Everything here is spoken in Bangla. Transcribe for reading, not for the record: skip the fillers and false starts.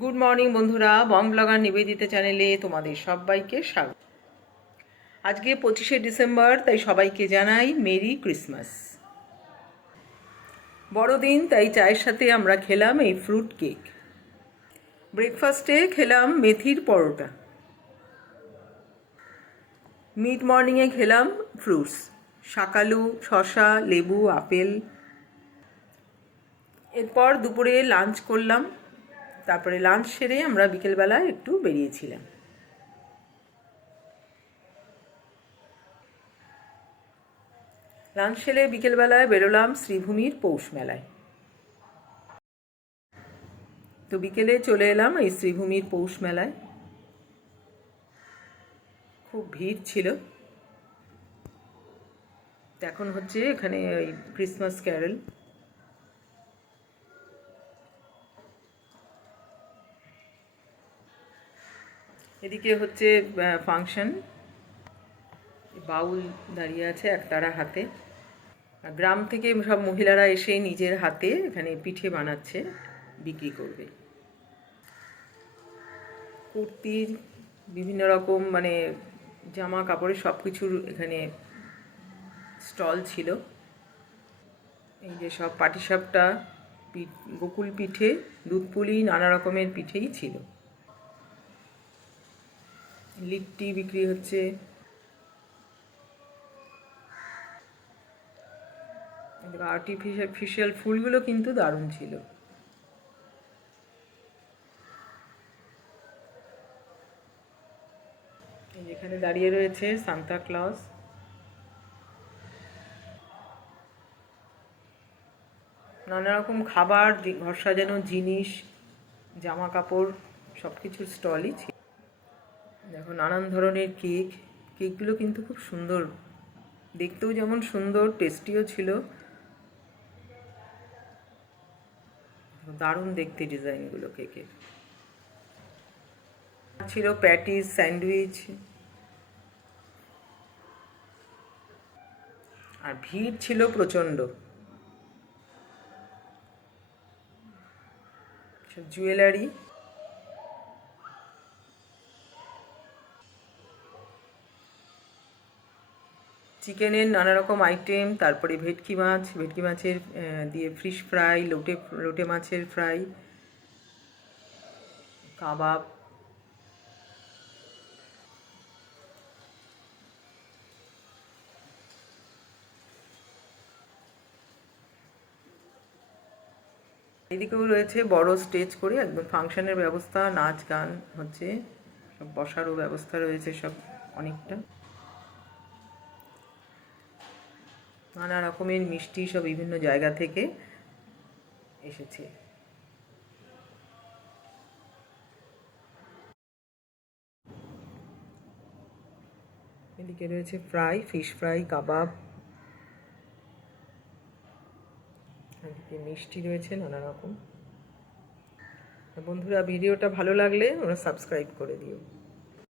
গুড মর্নিং বন্ধুরা, বং ব্লগার নিবেদিতা চ্যানেলে তোমাদের সবাইকে স্বাগত। আজকে 25শে ডিসেম্বর, তাই সবাইকে জানাই মেরি ক্রিসমাস। বড়দিন, তাই চায়ের সাথে আমরা খেলাম এই ফ্রুট কেক। ব্রেকফাস্টে খেলাম মেথির পরোটা। মিড মর্নিংয়ে খেলাম ফ্রুটস, শাকালু, শশা, লেবু, আপেল। এরপর দুপুরে লাঞ্চ করলাম। তারপরে লাঞ্চ সেরে আমরা বিকেলবেলায় একটু বেরিয়েছিলাম। লাঞ্চ সেরে বিকেলবেলায় বেরোলাম শ্রীভূমির পৌষ মেলায়। তো বিকেলে চলে এলাম এই শ্রীভূমির পৌষ মেলায়। খুব ভিড় ছিল। এখন হচ্ছে এখানে ওই ক্রিসমাস ক্যারল। এদিকে হচ্ছে ফাংশন। বাউল দাঁড়িয়ে আছে একতারা হাতে। গ্রাম থেকে সব মহিলারা এসে নিজের হাতে এখানে পিঠে বানাচ্ছে, বিক্রি করবে। কুর্তির বিভিন্ন রকম জামা কাপড়ের সব কিছুর এখানে স্টল ছিল। এই যে সব পাটিসাপটা, গোকুল পিঠে, দুধ পুলি, নানা রকমের পিঠেই ছিল। লিট্টি বিক্রি হচ্ছে। আর্টিফিশিয়াল ফুলগুলো কিন্তু দারুণ ছিল। এখানে দাঁড়িয়ে রয়েছে সান্তা ক্লজ। নানা রকম খাবার, ঘর সাজানো জিনিস, জামা কাপড়, সব কিছুর স্টলই ছিল। দেখো নানান ধরনের কেকগুলো কিন্তু খুব সুন্দর, দেখতেও যেমন সুন্দর, টেস্টিও ছিল। দারুণ দেখতে ডিজাইনগুলো কেকের। ছিল প্যাটিস, স্যান্ডউইচ। আর ভিড় ছিল প্রচণ্ড। জুয়েলারি, চিকেনের নানা রকম আইটেম, তারপরে ভেটকি মাছের দিয়ে ফিশ ফ্রাই, লোটে মাছের ফ্রাই, কাবাব। এদিকেও রয়েছে বড় স্টেজ করে একদম ফাংশনের ব্যবস্থা, নাচ গান হচ্ছে, সব বসারও ব্যবস্থা রয়েছে সব অনেকটা। নানা রকমের মিষ্টি সব বিভিন্ন জায়গা থেকে এসেছে। এদিকে রয়েছে ফিশ ফ্রাই, কাবাব। এদিকে মিষ্টি রয়েছে নানা রকম। বন্ধুরা, ভিডিওটা ভালো লাগলে ওরা সাবস্ক্রাইব করে দিও।